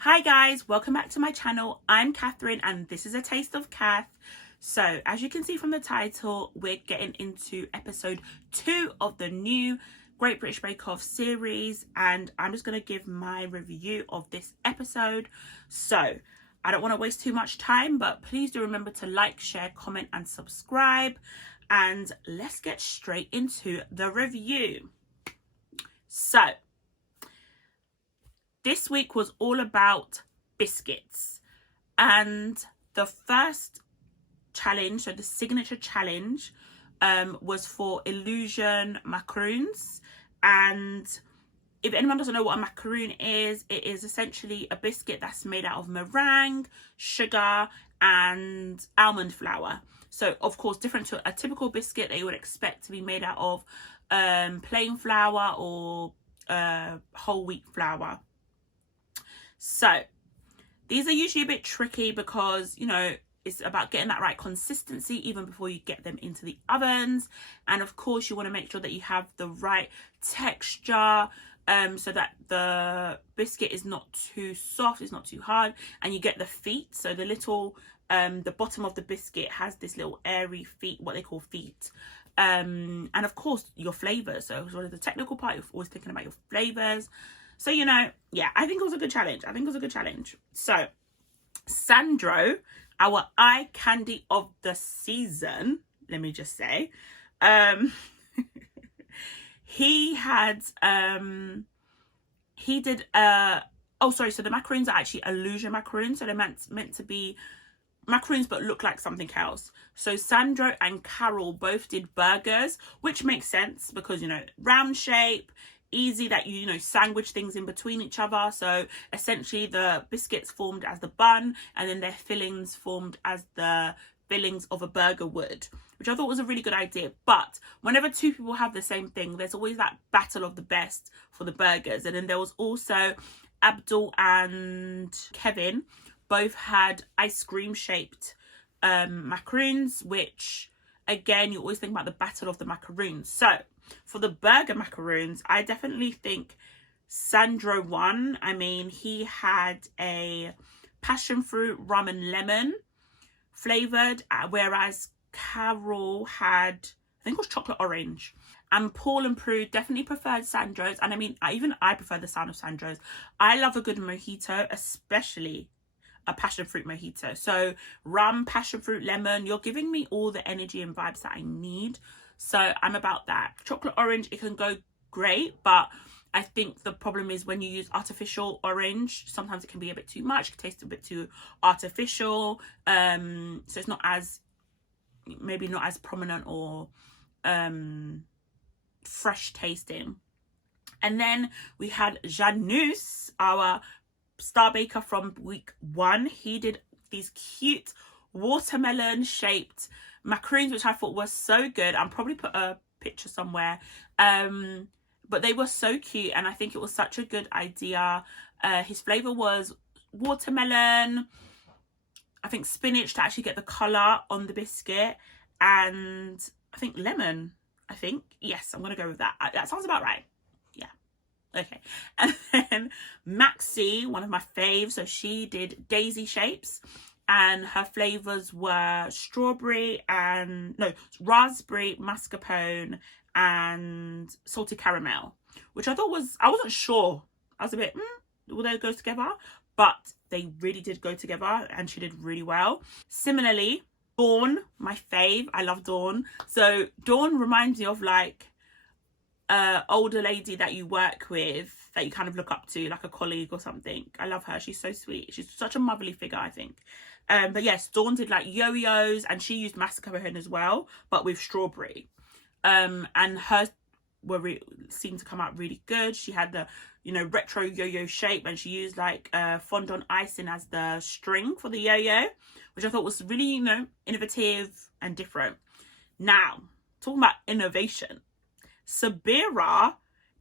Hi guys, welcome back to my channel. I'm Catherine and this is a taste of Kath. So as you can see from the title, we're getting into episode 2 of the new Great British Bake Off series, and I'm just going to give my review of this episode. So I don't want to waste too much time, but please do remember to like, share, comment and subscribe, and let's get straight into the review. So this week was all about biscuits, and the first challenge, so the signature challenge, was for illusion macaroons. And if anyone doesn't know what a macaroon is, it is essentially a biscuit that's made out of meringue, sugar and almond flour. So of course, different to a typical biscuit that you would expect to be made out of plain flour or whole wheat flour. So these are usually a bit tricky because, you know, it's about getting that right consistency even before you get them into the ovens. And of course, you want to make sure that you have the right texture so that the biscuit is not too soft, it's not too hard, and you get the feet. So the little, the bottom of the biscuit has this little airy feet, what they call feet. And of course, your flavors. So sort of the technical part, you're always thinking about your flavors. So, you know, yeah, I think it was a good challenge. So, Sandro, our eye candy of the season, let me just say, he did, so the macaroons are actually illusion macaroons. So they're meant to be macaroons but look like something else. So Sandro and Carol both did burgers, which makes sense because, you know, round shape, easy that you know sandwich things in between each other. So essentially the biscuits formed as the bun and then their fillings formed as the fillings of a burger would, which I thought was a really good idea. But whenever two people have the same thing, there's always that battle of the best for the burgers. And then there was also Abdul and Kevin both had ice cream shaped macaroons, which again, you always think about the battle of the macaroons. So for the burger macaroons, I definitely think Sandro won. I mean, he had a passion fruit, rum and lemon flavoured, whereas Carol had, I think it was chocolate orange. And Paul and Prue definitely preferred Sandro's. And I mean, I prefer the sound of Sandro's. I love a good mojito, especially a passion fruit mojito. So rum, passion fruit, lemon, you're giving me all the energy and vibes that I need. So I'm about that. Chocolate orange, it can go great, but I think the problem is when you use artificial orange, sometimes it can be a bit too much, it can taste a bit too artificial. So it's not as, maybe not as prominent or fresh tasting. And then we had Janus, our star baker from week 1. He did these cute watermelon shaped macaroons, which I thought were so good. I'll probably put a picture somewhere, but they were so cute and I think it was such a good idea. His flavor was watermelon, I think spinach to actually get the color on the biscuit, and I think lemon. I think, yes, I'm gonna go with that. That sounds about right. Okay. And then Maxie, one of my faves, so she did daisy shapes and her flavors were strawberry and raspberry, mascarpone and salted caramel, which I thought was, I wasn't sure, I was a bit will they go together, but they really did go together and she did really well. Similarly, Dawn, my fave, I love Dawn. So Dawn reminds me of like older lady that you work with, that you kind of look up to, like a colleague or something. I love her, she's so sweet, she's such a motherly figure, I think. But yes, Dawn did like yo-yos and she used mascarpone as well, but with strawberry. And hers seemed to come out really good. She had the, you know, retro yo-yo shape and she used like fondant icing as the string for the yo-yo, which I thought was really, you know, innovative and different. Now, talking about innovation, Sabira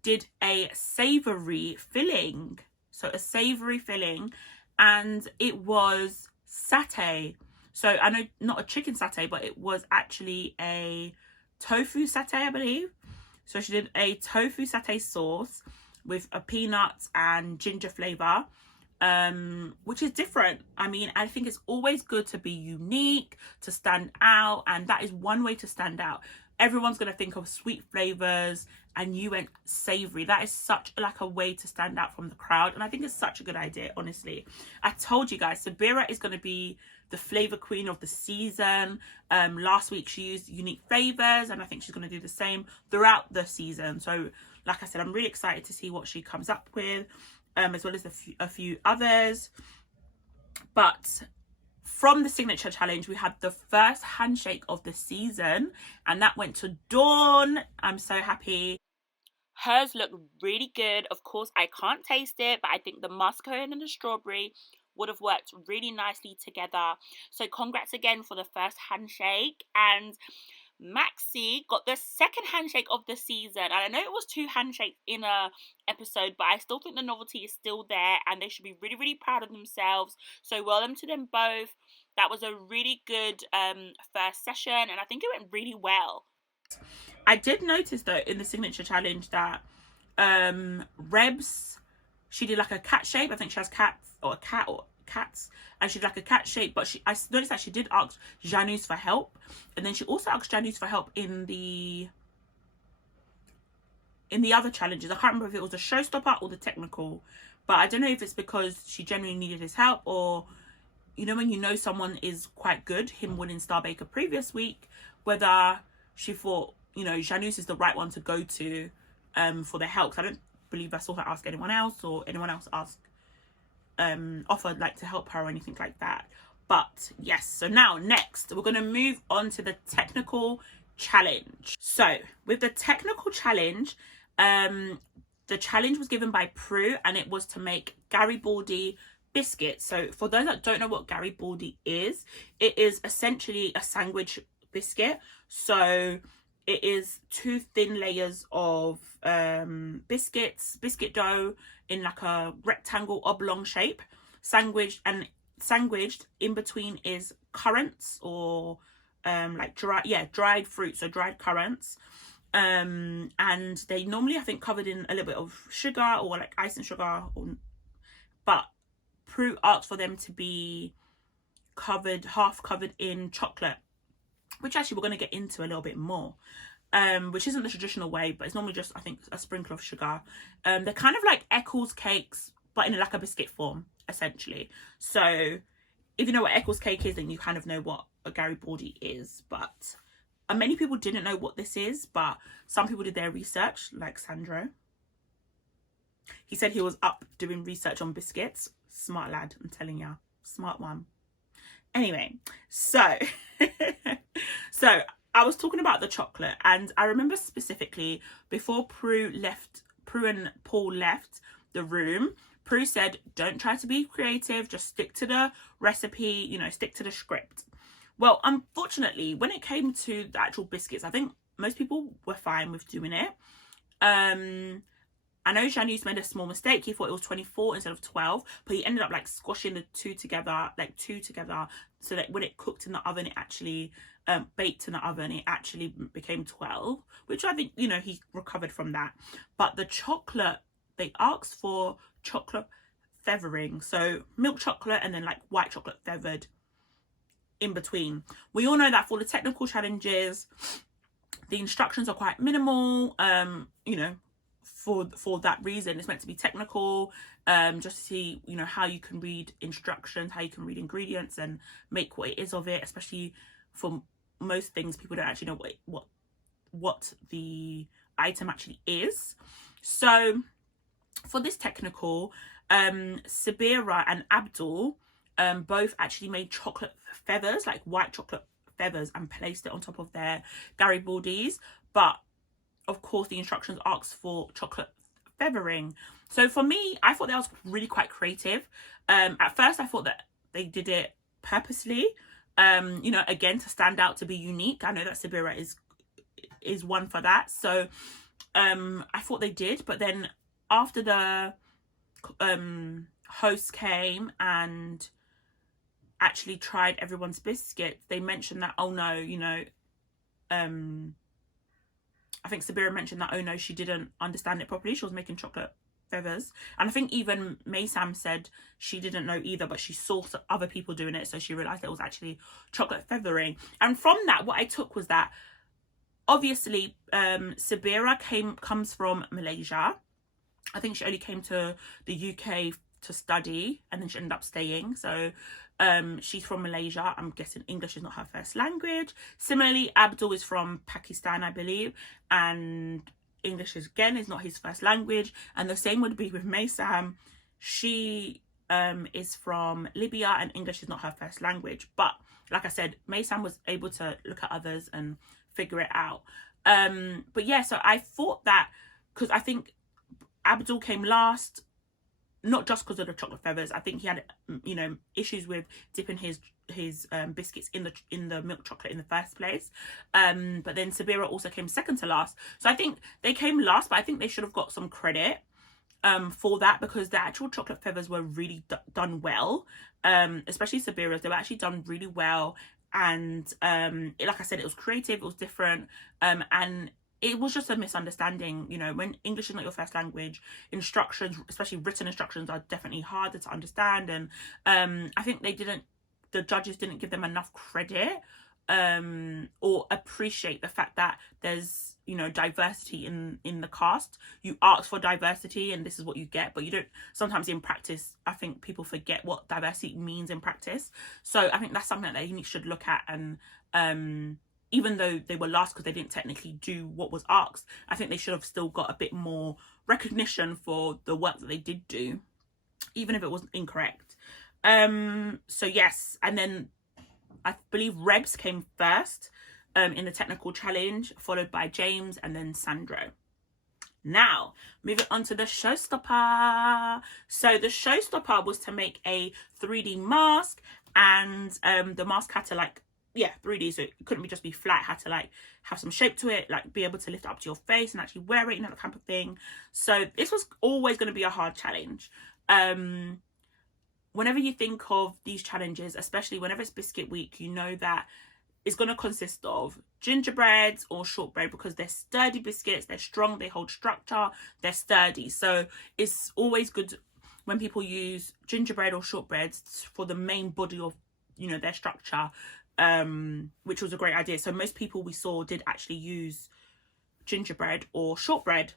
did a savoury filling. So a savoury filling, and it was satay. So I know not a chicken satay, but it was actually a tofu satay, I believe. So she did a tofu satay sauce, with a peanut and ginger flavor, which is different. I mean, I think it's always good to be unique, to stand out, and that is one way to stand out. Everyone's going to think of sweet flavors, and you went savory. That is such like a way to stand out from the crowd, and I think it's such a good idea, honestly. I told you guys, Sabira is going to be the flavor queen of the season. Last week she used unique flavors, and I think she's going to do the same throughout the season. So like I said, I'm really excited to see what she comes up with, as well as a few others. But from the signature challenge, we had the first handshake of the season, and that went to Dawn. I'm so happy. Hers looked really good. Of course, I can't taste it, but I think the mascarpone and the strawberry would have worked really nicely together. So congrats again for the first handshake. And Maxi got the second handshake of the season, and I know it was 2 handshakes in a episode, but I still think the novelty is still there, and they should be really, really proud of themselves. So well done to them both. That was a really good first session, and I think it went really well. I did notice though in the signature challenge that Rebs, she did like a cat shape. I think she has cats, or a cat, or cats, and she did like a cat shape. But I noticed that she did ask Janus for help, and then she also asked Janus for help in the other challenges. I can't remember if it was the Showstopper or the technical, but I don't know if it's because she genuinely needed his help, or you know when you know someone is quite good, him winning Star Baker previous week, whether she thought, you know, Janus is the right one to go to for their help. I don't believe I saw her ask anyone else, or anyone else ask offered like to help her or anything like that. But yes, so now next we're going to move on to the technical challenge. So with the technical challenge, the challenge was given by Prue, and it was to make Garibaldi biscuits. So for those that don't know what Garibaldi is, it is essentially a sandwich biscuit. So it is 2 thin layers of biscuit dough in like a rectangle oblong shape, sandwiched in between is currants, or like dried fruit, so dried currants, and they normally, I think, covered in a little bit of sugar, or like icing sugar, but Prue asked for them to be half covered in chocolate, which actually we're going to get into a little bit more, which isn't the traditional way, but it's normally just, I think, a sprinkle of sugar. They're kind of like Eccles cakes, but in like a biscuit form, essentially. So if you know what Eccles cake is, then you kind of know what a Garibaldi is. But many people didn't know what this is, but some people did their research, like Sandro. He said he was up doing research on biscuits. Smart lad, I'm telling ya. Smart one. Anyway, so so I was talking about the chocolate, and I remember specifically before Prue and Paul left the room, Prue said, don't try to be creative, just stick to the recipe, you know, stick to the script. Well, unfortunately, when it came to the actual biscuits, I think most people were fine with doing it. I know Janus made a small mistake. He thought it was 24 instead of 12, but he ended up like squashing the two together, so that when it cooked in the oven, it actually baked in the oven, it actually became 12, which I think, you know, he recovered from that. But the chocolate, they asked for chocolate feathering, so milk chocolate and then like white chocolate feathered in between. We all know that for the technical challenges, the instructions are quite minimal, you know, for that reason. It's meant to be technical, just to see, you know, how you can read instructions, how you can read ingredients and make what it is of it, especially for most things people don't actually know what the item actually is. So for this technical, Sabira and Abdul both actually made chocolate feathers, like white chocolate feathers, and placed it on top of their Garibaldis. But of course the instructions asked for chocolate feathering. So for me, I thought that was really quite creative. At first I thought that they did it purposely, you know, again, to stand out, to be unique. I know that Sabira is one for that. So I thought they did, but then after the host came and actually tried everyone's biscuits, they mentioned that, oh no, you know, I think Sabira mentioned that, oh no, she didn't understand it properly. She was making chocolate feathers. And I think even Maysam said she didn't know either, but she saw other people doing it, so she realized it was actually chocolate feathering. And from that, what I took was that obviously Sabira comes from Malaysia. I think she only came to the UK to study, and then she ended up staying. So she's from Malaysia. I'm guessing English is not her first language. Similarly, Abdul is from Pakistan, I believe, and English is not his first language. And the same would be with Maysam. She is from Libya, and English is not her first language. But like I said, Maysam was able to look at others and figure it out. But yeah, so I thought that, because I think Abdul came last, not just because of the chocolate feathers. I think he had, you know, issues with dipping his biscuits in the milk chocolate in the first place. But then Sabira also came second to last. So I think they came last, but I think they should have got some credit for that, because the actual chocolate feathers were really done well. Especially Sabira's, they were actually done really well. And like I said, it was creative, it was different, and it was just a misunderstanding. You know, when English is not your first language, instructions, especially written instructions, are definitely harder to understand. And I think the judges didn't give them enough credit or appreciate the fact that there's, you know, diversity in the cast. You ask for diversity and this is what you get, but you don't, sometimes in practice, I think people forget what diversity means in practice. So I think that's something that they should look at. And even though they were last because they didn't technically do what was asked, I think they should have still got a bit more recognition for the work that they did do, even if it was incorrect. So yes, and then I believe Rebs came first in the technical challenge, followed by James and then Sandro. Now, moving on to the showstopper. So the showstopper was to make a 3D mask, and the mask had to 3D, so it couldn't just be flat. It had to have some shape to it, be able to lift it up to your face and actually wear it, you know, that kind of thing. So this was always going to be a hard challenge. Whenever you think of these challenges, especially whenever it's Biscuit Week, you know that it's going to consist of gingerbreads or shortbread, because they're sturdy biscuits, they're strong, they hold structure, they're sturdy. So it's always good when people use gingerbread or shortbreads for the main body of, you know, their structure, which was a great idea. So most people we saw did actually use gingerbread or shortbread,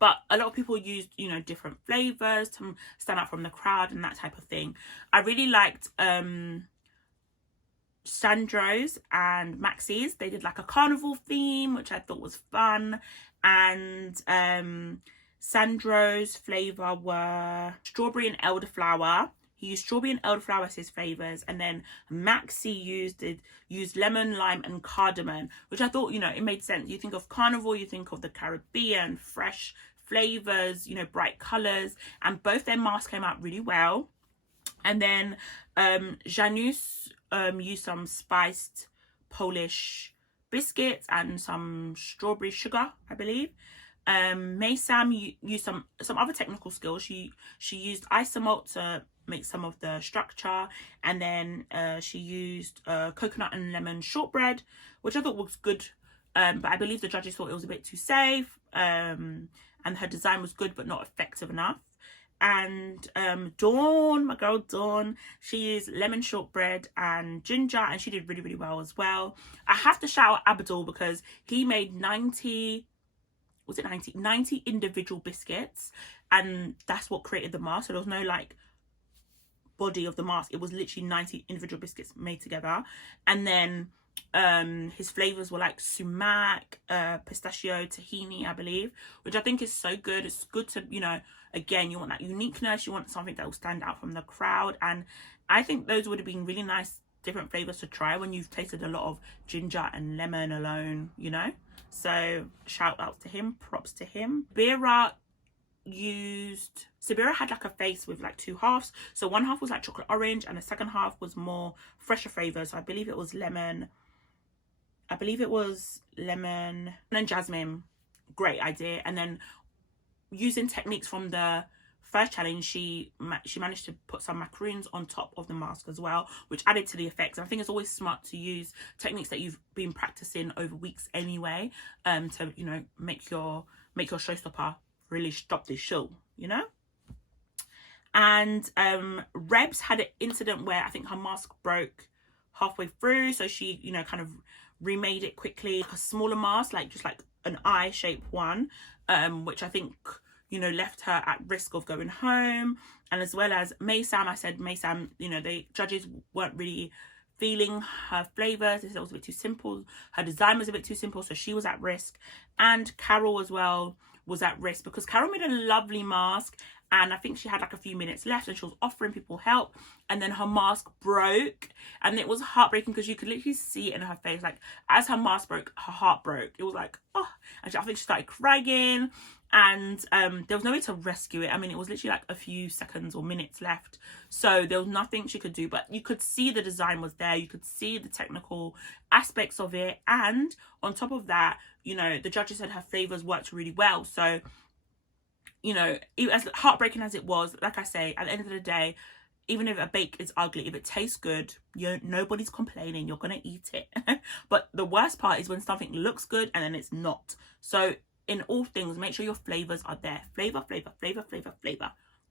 but a lot of people used, you know, different flavors to stand out from the crowd and that type of thing. I really liked Sandro's and Maxie's. They did a carnival theme, which I thought was fun. And Sandro's flavor were strawberry and elderflower. He used strawberry and elderflower as his flavors, and then Maxie used lemon, lime, and cardamom, which I thought, you know, it made sense. You think of carnival, you think of the Caribbean, fresh flavors, you know, bright colors, and both their masks came out really well. And then Janus used some spiced Polish biscuits and some strawberry sugar, I believe. Maysam used some other technical skills. She used isomalt to make some of the structure, and then she used coconut and lemon shortbread, which I thought was good, but I believe the judges thought it was a bit too safe, and her design was good but not effective enough. And Dawn, my girl Dawn, she used lemon shortbread and ginger, and she did really, really well as well. I have to shout out Abdul, because he made 90 individual biscuits, and that's what created the mask. So there was no body of the mask, it was literally 90 individual biscuits made together. And then his flavors were sumac, pistachio, tahini, I believe, which I think is so good. It's good to, you know, again, you want that uniqueness, you want something that will stand out from the crowd, and I think those would have been really nice different flavors to try when you've tasted a lot of ginger and lemon alone, you know. So shout out to him, props to him. Sabira had a face with two halves. So one half was chocolate orange, and the second half was more fresher flavors. So I believe it was lemon and jasmine. Great idea. And then using techniques from the first challenge, she managed to put some macaroons on top of the mask as well, which added to the effects. And I think it's always smart to use techniques that you've been practicing over weeks anyway, to, you know, make your showstopper really stop the show, you know. And Rebs had an incident where I think her mask broke halfway through, so she, you know, kind of remade it quickly, like a smaller mask, like just like an eye shape one, which I think, you know, left her at risk of going home. And as well as Maysam, I said Maysam, you know, the judges weren't really feeling her flavors. They said it was a bit too simple, her design was a bit too simple, so she was at risk. And Carol as well was at risk, because Carol made a lovely mask, and I think she had like a few minutes left and she was offering people help, and then her mask broke, and it was heartbreaking because you could literally see it in her face, like as her mask broke, her heart broke. It was like, oh, and I think she started crying, and there was no way to rescue it. I mean, it was literally like a few seconds or minutes left, so there was nothing she could do, but you could see the design was there, you could see the technical aspects of it, and on top of that, you know, the judges said her flavors worked really well. So, you know, as heartbreaking as it was, like I say, at the end of the day, even if a bake is ugly, if it tastes good, nobody's complaining, you're gonna eat it. But the worst part is when something looks good and then it's not. So in all things, make sure your flavors are there. Flavor.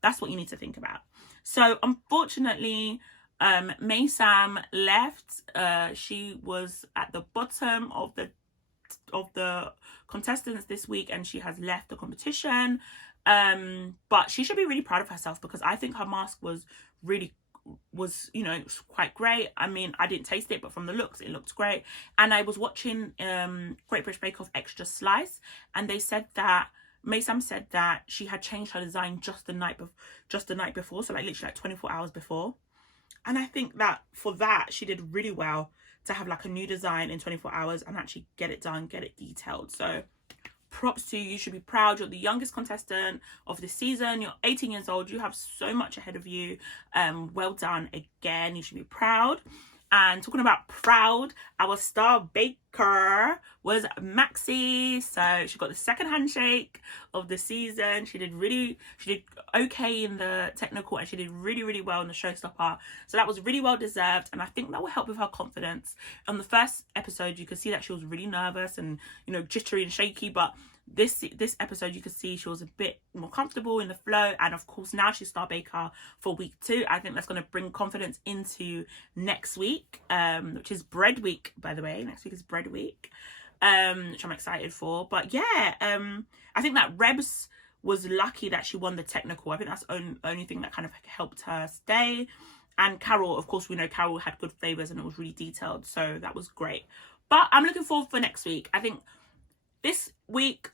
That's what you need to think about. So unfortunately, Maysam left. She was at the bottom of the contestants this week, and she has left the competition. But she should be really proud of herself, because I think her mask was you know, quite great. I mean, I didn't taste it, but from the looks it looked great. And I was watching Great British Bake Off Extra Slice, and they said that Maysam said that she had changed her design just the night before, so like literally like 24 hours before. And I think that for that she did really well to have like a new design in 24 hours and actually get it done, get it detailed. So props to you. You should be proud. You're the youngest contestant of the season. You're 18 years old. You have so much ahead of you. Well done again. You should be proud. And talking about proud, our star baker was Maxi. So she got the second handshake of the season. She did okay in the technical, and she did really well in the Showstopper. So that was really well deserved, and I think that will help with her confidence. On the first episode, you could see that she was really nervous and, you know, jittery and shaky, but this episode you could see she was a bit more comfortable in the flow. And of course, now she's star baker for week 2. I think that's going to bring confidence into next week, which is bread week, by the way. Next week is bread week, which I'm excited for. But yeah, I think that Rebs was lucky that she won the technical. I think that's the only thing that kind of helped her stay. And Carol, of course, we know Carol had good flavors and it was really detailed, so that was great. But I'm looking forward for next week. I think this week,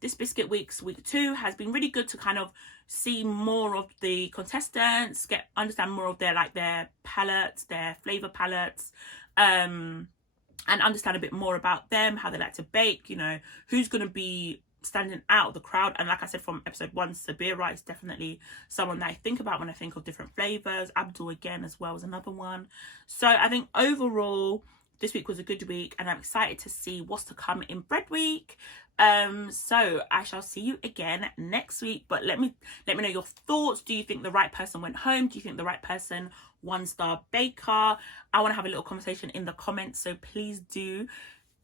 this Biscuit Week's week 2 has been really good to kind of see more of the contestants, understand more of their palettes, their flavor palettes, and understand a bit more about them, how they like to bake, you know, who's going to be standing out of the crowd. And like I said from episode 1, Sabira is definitely someone that I think about when I think of different flavors. Abdul again as well is another one. So I think overall this week was a good week, and I'm excited to see what's to come in bread week. So I shall see you again next week. But let me know your thoughts. Do you think the right person went home? Do you think the right person won star baker? I want to have a little conversation in the comments, so please do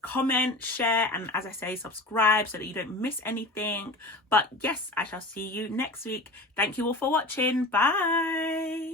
comment, share, and as I say, subscribe so that you don't miss anything. But yes, I shall see you next week. Thank you all for watching. Bye.